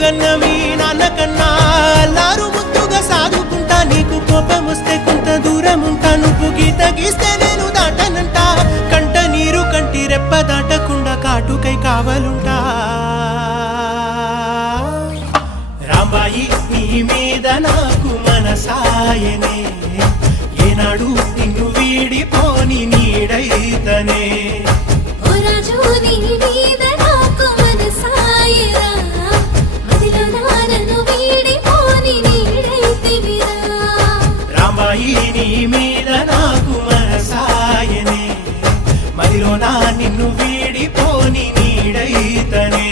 గన్న మీ నాన్న కన్నా అల్లారు ముద్దుగా సాదుకుంటా నీకు కోపం వస్తే కొంత దూరం ఉంటా నువ్వు గీత గీస్తే నేను దాటనంటా కంట నీరు కంటి రెప్ప దాటకుండా కాటుకై కావలుంటా రాంబాయి నీ మీద నాకు మనసాయనే ఏనాడు నిన్ను వీడిపోని నీడైతనే రాంబాయి నీ మీద నాకు మనసాయనే మదిలో నా నిన్ను వీడిపోని నీడైతనే.